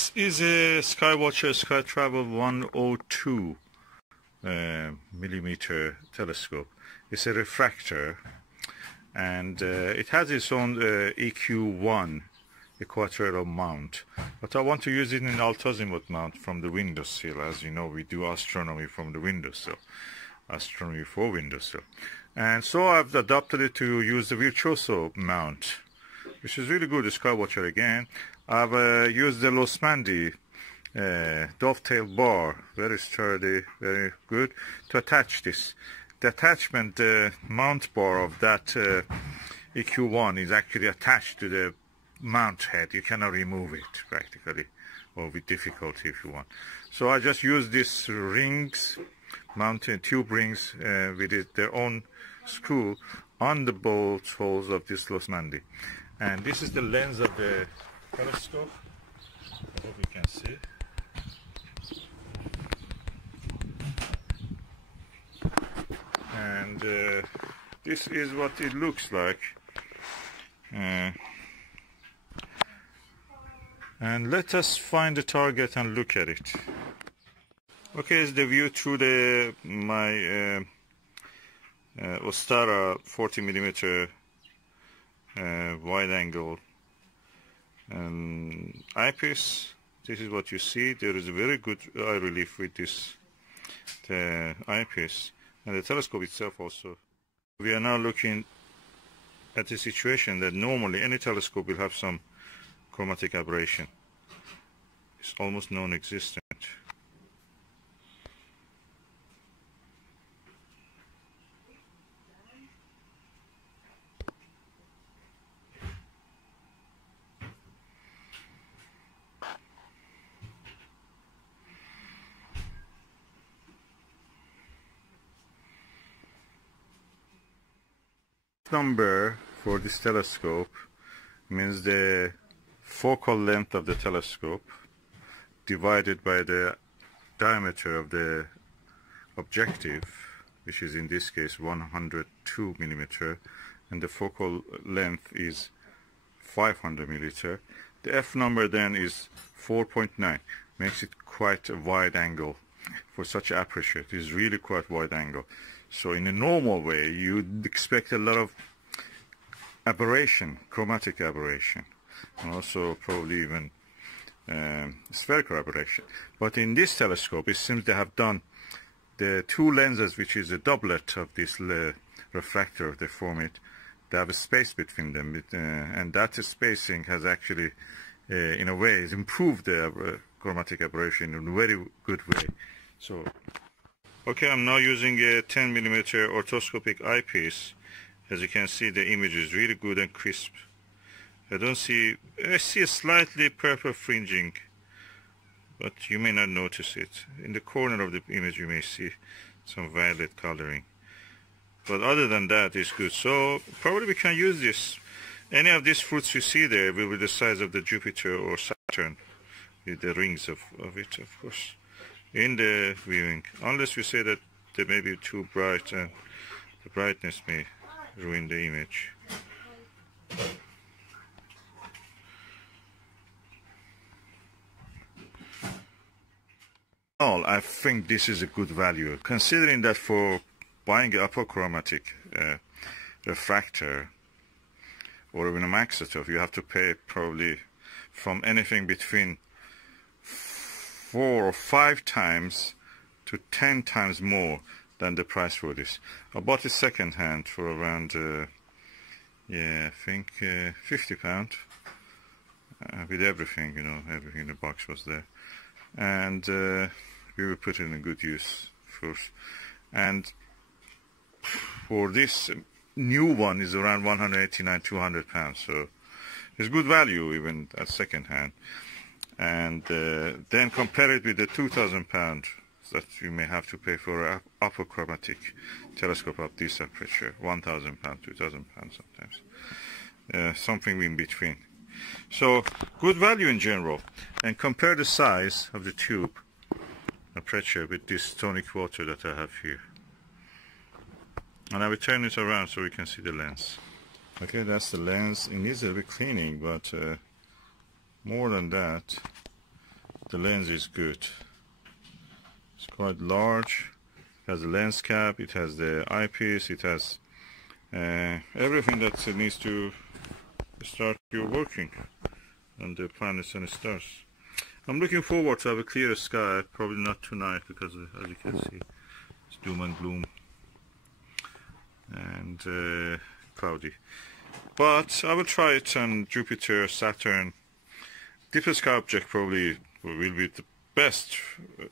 This is a SkyWatcher Startravel 102 millimeter telescope. It's a refractor, and it has its own EQ1 equatorial mount, but I want to use it in altazimuth mount from the windowsill. As you know, we do astronomy from the windowsill, astronomy for windowsill, and so I've adopted it to use the virtuoso mount, which is really good. The SkyWatcher again. I've used the Losmandy dovetail bar, very sturdy, very good, to attach this. The attachment mount bar of that EQ1 is actually attached to the mount head. You cannot remove it practically, or with difficulty if you want. So I just use these rings, mounted tube rings with their own screw on the bolt holes of this Losmandy. And this is the lens of the telescope. I hope you can see. And this is what it looks like. And let us find the target and look at it. Okay, it's the view through my Ostara 40 millimeter wide angle eyepiece. This is what you see. There is a very good eye relief with this eyepiece, and the telescope itself also. We are now looking at a situation that normally any telescope will have some chromatic aberration. It's almost non-existent. Number for this telescope means the focal length of the telescope divided by the diameter of the objective, which is in this case 102 millimeter, and the focal length is 500 millimeter. The F number then is 4.9, makes it quite a wide angle for such aperture. It is really quite wide angle. So in a normal way, you'd expect a lot of aberration, chromatic aberration, and also probably even spherical aberration. But in this telescope, it seems they have done the two lenses, which is a doublet of this refractor, they form it. They have a space between them, and that spacing has actually, in a way, improved the chromatic aberration in a very good way. So. Okay, I'm now using a 10 millimeter orthoscopic eyepiece. As you can see, the image is really good and crisp. I see a slightly purple fringing, but you may not notice it. In the corner of the image you may see some violet coloring. But other than that, it's good. So probably we can use this. Any of these fruits you see there will be the size of the Jupiter or Saturn, with the rings of it, of course, in the viewing, unless we say that they may be too bright and the brightness may ruin the image. I think this is a good value, considering that for buying an apochromatic refractor or even a maxitoph, you have to pay probably from anything between 4 or 5 times to 10 times more than the price for this. I bought it second hand for around I think £50 with everything, you know, everything in the box was there, and we will put it in a good use first. And for this new one is around 189, 200 pounds, so it's good value even at second hand. And then compare it with the 2,000 pounds that you may have to pay for an apochromatic telescope of this aperture, 1,000 pounds, 2,000 pounds sometimes, something in between. So good value in general. And compare the size of the tube aperture with this tonic water that I have here. And I will turn it around so we can see the lens. Okay, that's the lens. It needs a bit cleaning, but more than that, the lens is good. It's quite large. It has a lens cap, it has the eyepiece, it has everything that needs to start your working on the planets and stars. I'm looking forward to have a clear sky, probably not tonight because as you can see it's doom and gloom and cloudy. But I will try it on Jupiter, Saturn. Deep sky object probably will be the best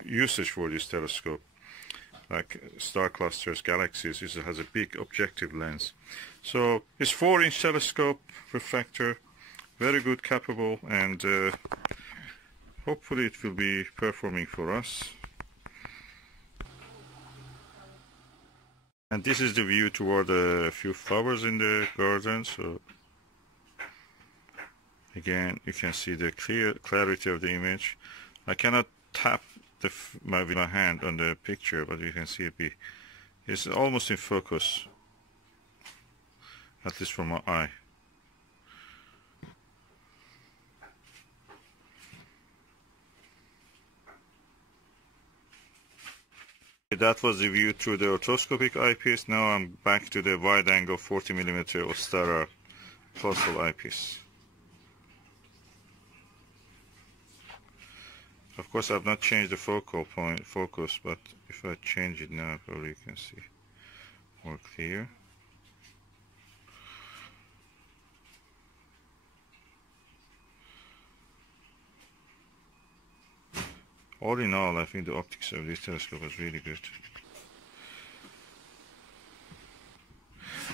usage for this telescope. Like star clusters, galaxies, it has a big objective lens. So it's 4-inch telescope, refractor, very good, capable, and hopefully it will be performing for us. And this is the view toward a few flowers in the garden. So again, you can see the clarity of the image. I cannot tap my hand on the picture, but you can see it's almost in focus, at least from my eye. That was the view through the orthoscopic eyepiece. Now I'm back to the wide angle 40mm Ostara fossil eyepiece. Of course, I've not changed the focus, but if I change it now, probably you can see more clear. All in all, I think the optics of this telescope is really good.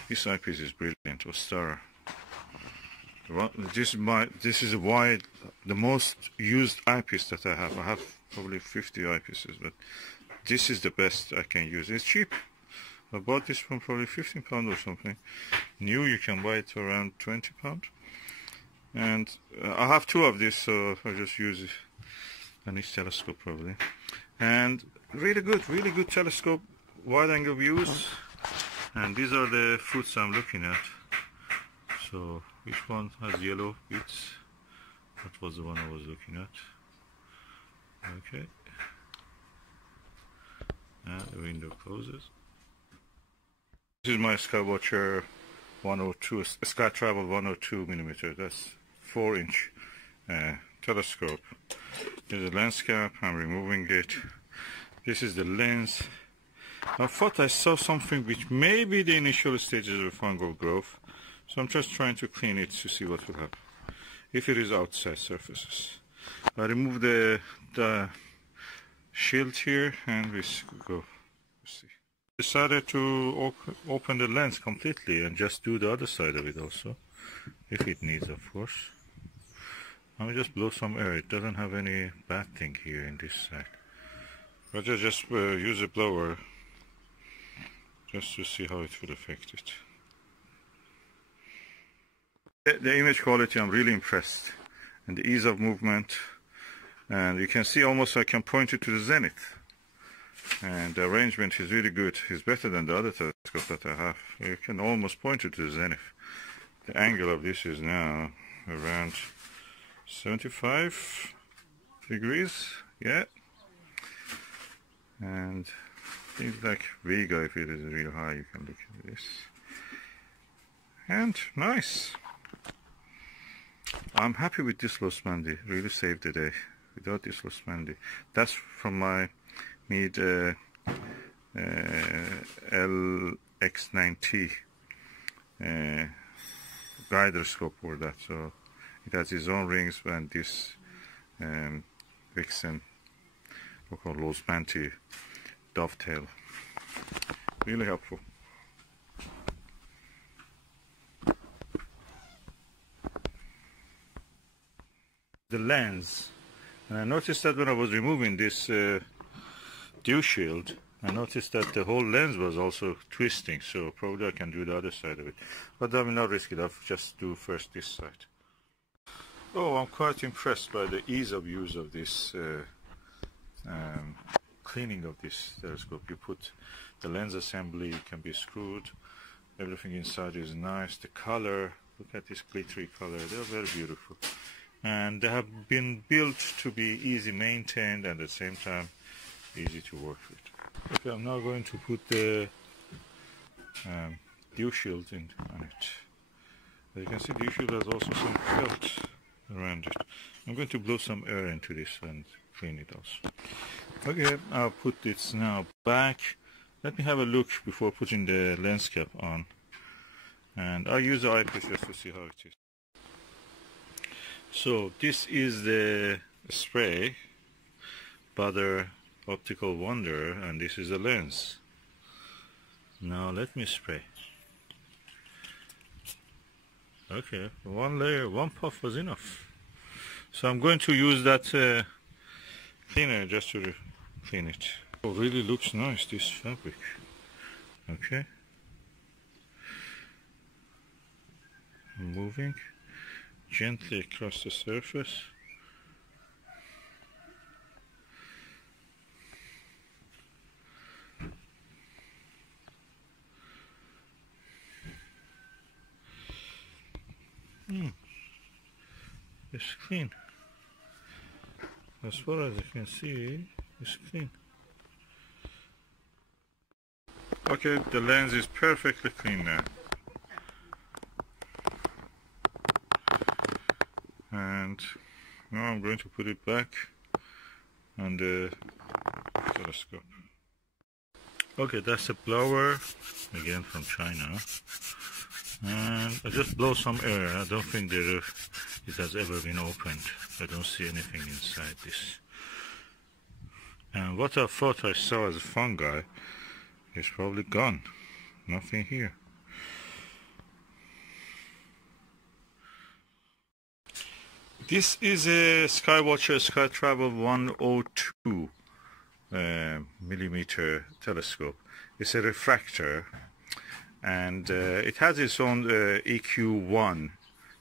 This eyepiece is brilliant, Ostara. This is the most used eyepiece that I have. I have probably 50 eyepieces, but this is the best I can use. It's cheap. I bought this from probably £15 or something. New, you can buy it for around £20. And I have 2 of this, so I just use it on each telescope probably. And really good telescope, wide angle views. And these are the fruits I'm looking at. So which one has yellow bits? That was the one I was looking at. Okay. And the window closes. This is my SkyWatcher 102, Startravel 102mm. That's 4-inch telescope. There's a lens cap. I'm removing it. This is the lens. I thought I saw something which may be the initial stages of fungal growth. So I'm just trying to clean it to see what will happen if it is outside surfaces. I remove the shield here and we go. See. Decided to open the lens completely and just do the other side of it also, if it needs, of course. I will just blow some air. It doesn't have any bad thing here in this side. But I just use a blower just to see how it will affect it. The image quality, I'm really impressed, and the ease of movement, and you can see almost I can point it to the zenith, and the arrangement is really good. It's better than the other telescope that I have. You can almost point it to the zenith. The angle of this is now around 75 degrees, yeah, and things like Vega, if it is real high, you can look at this, and nice. I'm happy with this Losmandy, really saved the day. Without this Losmandy, that's from my Meade LX9T guider scope for that. So it has its own rings, and this Vixen, or called Losmandy dovetail. Really helpful. The lens, and I noticed that when I was removing this dew shield, I noticed that the whole lens was also twisting, so probably I can do the other side of it, but I will not risk it. I'll just do first this side. Oh, I'm quite impressed by the ease of use of this cleaning of this telescope. You put the lens assembly, can be screwed, everything inside is nice. The color, look at this glittery color, they're very beautiful. and they have been built to be easy maintained and at the same time easy to work with. Okay, I'm now going to put the dew shield on it. As you can see, dew shield has also some felt around it. I'm going to blow some air into this and clean it also. Okay, I'll put this now back. Let me have a look before putting the lens cap on. And I'll use the eyepiece just to see how it is. So this is the spray, Butter Optical Wonder, and this is the lens. Now let me spray. Okay, one layer, one puff was enough. So I'm going to use that cleaner just to clean it. Oh, really looks nice, this fabric. Okay. I'm moving gently across the surface. It's clean. As far as I can see, it's clean. Okay, the lens is perfectly clean now. And now I'm going to put it back on the telescope. Okay, that's a blower, again from China. And I just blow some air. I don't think it has ever been opened. I don't see anything inside this. And what I thought I saw as a fungi is probably gone. Nothing here. This is a SkyWatcher Startravel 102 millimeter telescope. It's a refractor, and it has its own EQ1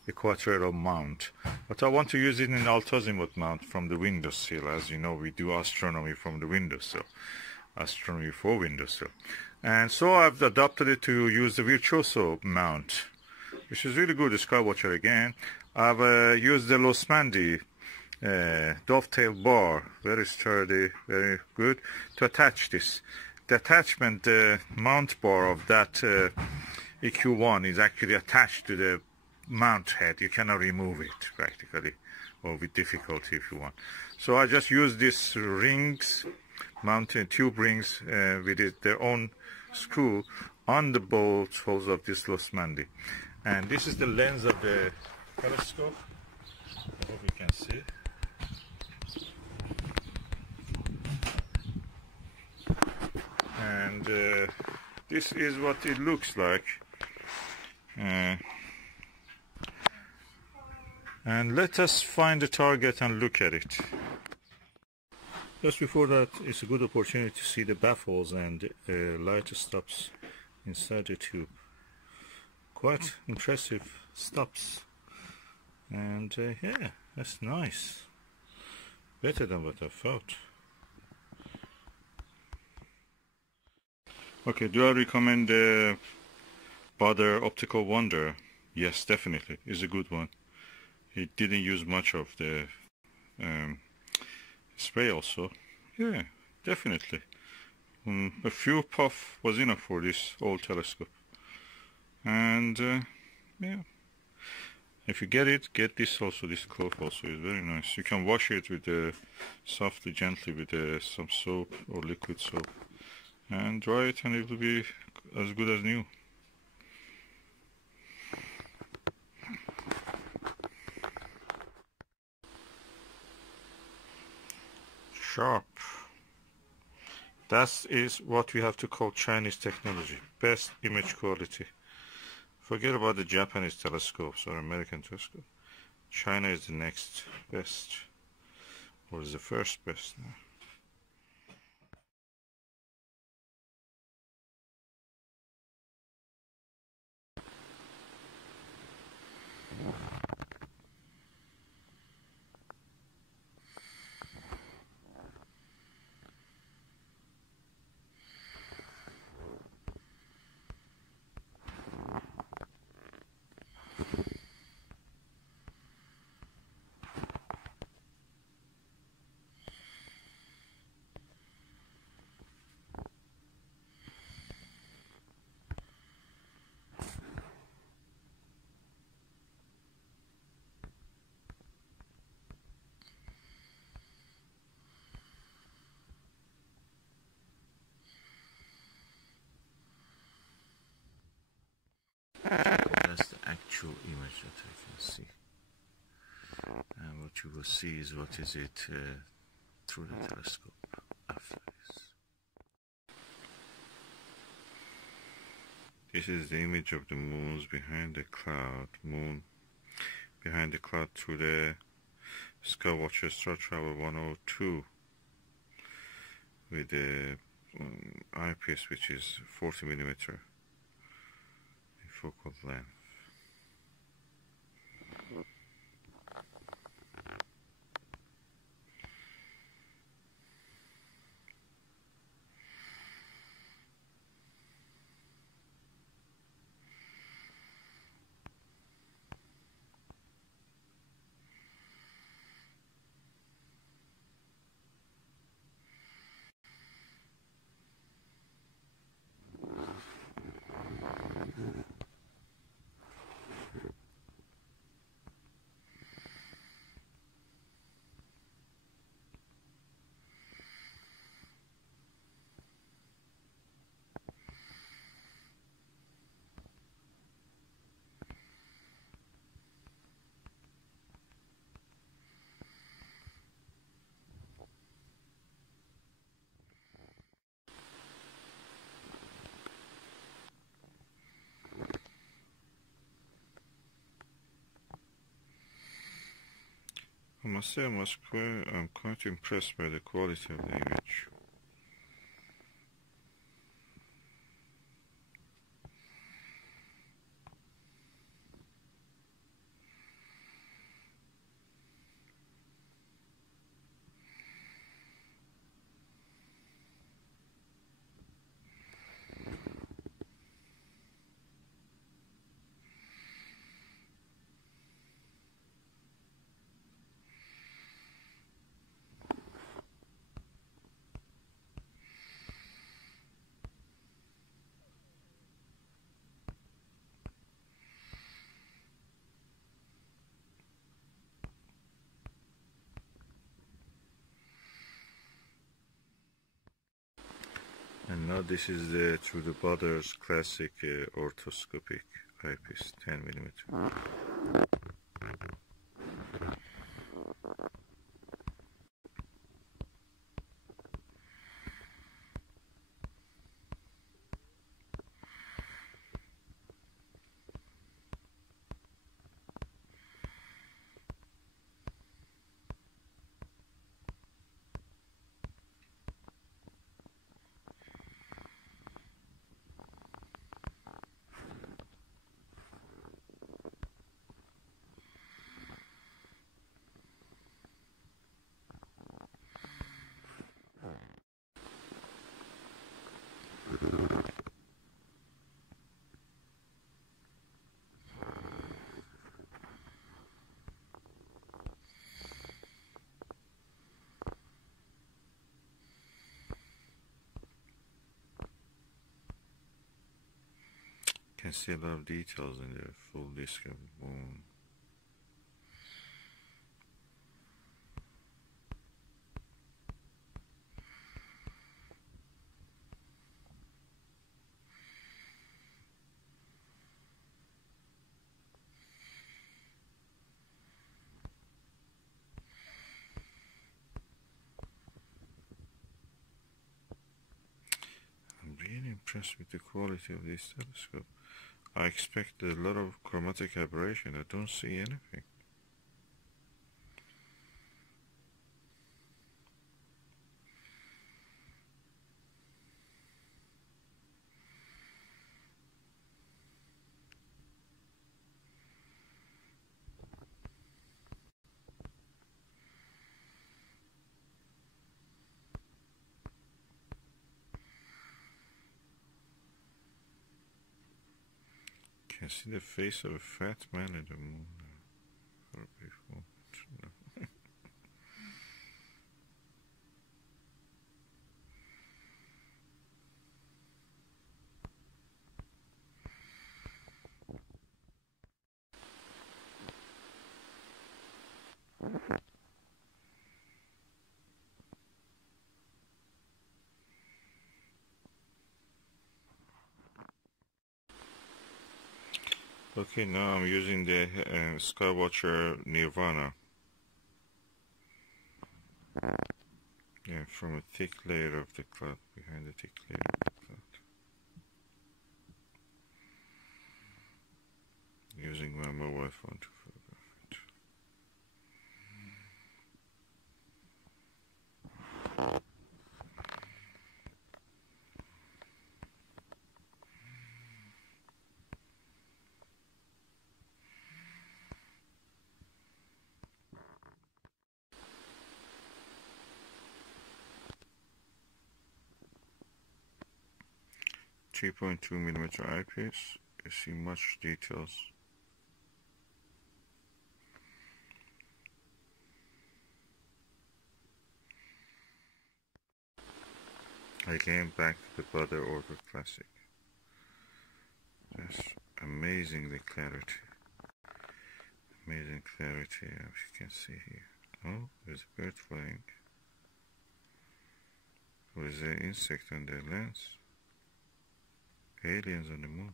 equatorial mount, but I want to use it in altazimuth mount from the windowsill. As you know, we do astronomy from the windowsill, astronomy for windowsill, and so I've adopted it to use the virtuoso mount, which is really good. The SkyWatcher again. I've used the Losmandy dovetail bar, very sturdy, very good, to attach this. The attachment, the mount bar of that EQ1 is actually attached to the mount head. You cannot remove it practically, or with difficulty if you want. So I just use these rings, mounted tube rings with their own screw on the bolts holes of this Losmandy. And this is the lens of the telescope. I hope you can see. And this is what it looks like. And let us find the target and look at it. Just before that, it's a good opportunity to see the baffles and light stops inside the tube. Quite impressive stops. And yeah, that's nice. Better than what I thought. Okay, do I recommend the Butter Optical Wonder? Yes, definitely. It's a good one. It didn't use much of the spray also. Yeah, definitely. A few puff was enough for this old telescope. And yeah. If you get this also, this cloth also is very nice. You can wash it with softly, gently with some soap or liquid soap, and dry it, and it will be as good as new. Sharp. That is what we have to call Chinese technology. Best image quality. Forget about the Japanese telescopes or American telescopes. China is the next best, or is the first best now. actual image that I can see. And what you will see is what is it through the telescope after this. This is the image of the moons behind the cloud, behind the cloud through the SkyWatcher Startravel 102 with the eyepiece, which is 40mm focal length. I must say I'm quite impressed by the quality of the image. And now this is the through the Botter's classic orthoscopic eyepiece, 10mm. Can see a lot of details in the full disk of the moon. I'm really impressed with the quality of this telescope. I expect a lot of chromatic aberration. I don't see anything. Can see the face of a fat man in the moon. For a brief moment. No. Okay, now I'm using the SkyWatcher Nirvana. Yeah, from a thick layer of the cloud, behind the thick layer of the cloud. Using my mobile phone to photograph it. .2mm eyepiece. You see much details. Again, back to the Butter Ortho Classic. That's amazingly clarity. Amazing clarity, as you can see here. Oh, there's a bird flying. There's an insect on the lens. Aliens on the moon.